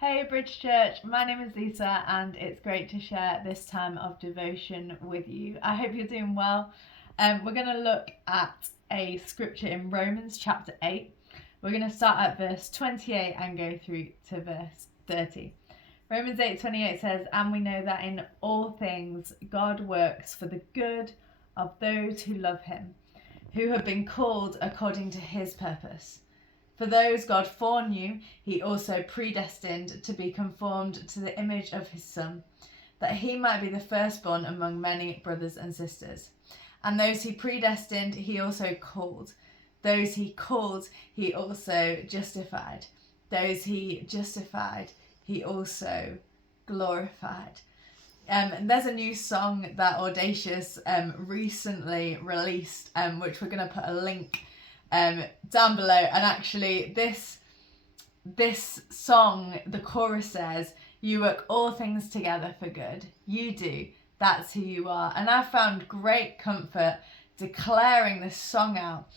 Hey Bridge Church, my name is Lisa and it's great to share this time of devotion with you. I hope you're doing well. We're going to look at a scripture in Romans chapter 8. We're going to start at verse 28 and go through to verse 30. Romans 8:28 says, "And we know that in all things God works for the good of those who love him, who have been called according to his purpose. For those God foreknew, he also predestined to be conformed to the image of his Son, that he might be the firstborn among many brothers and sisters. And those he predestined, he also called. Those he called, he also justified. Those he justified, he also glorified." And there's a new song that Audacious recently released, which we're going to put a link down below. And actually this song, the chorus says, "You work all things together for good. You do. That's who you are." And I found great comfort declaring this song out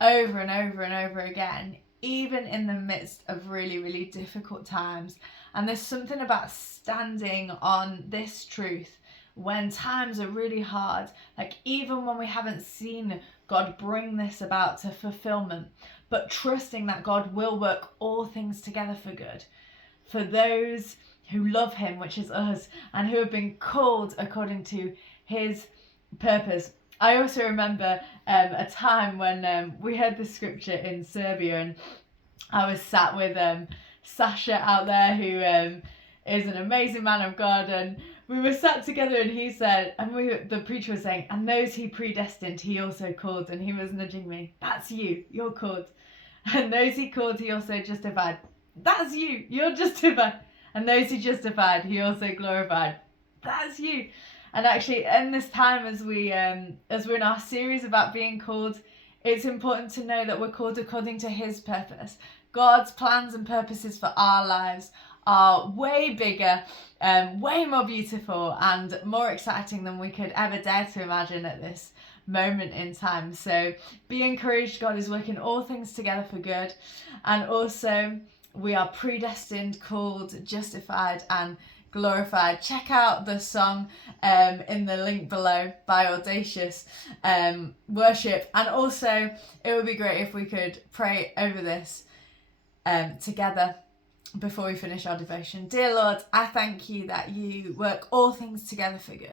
over and over and over again, even in the midst of really, really difficult times. And there's something about standing on this truth when times are really hard, like even when we haven't seen God bring this about to fulfillment, but trusting that God will work all things together for good for those who love him, which is us, and who have been called according to his purpose. I also remember a time when we heard the scripture in Serbia, and I was sat with Sasha out there, who is an amazing man of God, and we were sat together, and he said, and the preacher was saying, "And those he predestined, he also called," and he was nudging me, "That's you, you're called." "And those he called, he also justified." "That's you, you're justified." "And those he justified, he also glorified." "That's you." And actually, in this time, as we're in our series about being called, it's important to know that we're called according to his purpose. God's plans and purposes for our lives are way bigger, way more beautiful and more exciting than we could ever dare to imagine at this moment in time. So be encouraged. God is working all things together for good. And also we are predestined, called, justified and glorified. Check out the song in the link below by Audacious Worship. And also it would be great if we could pray over this together before we finish our devotion. Dear Lord, I thank you that you work all things together for good.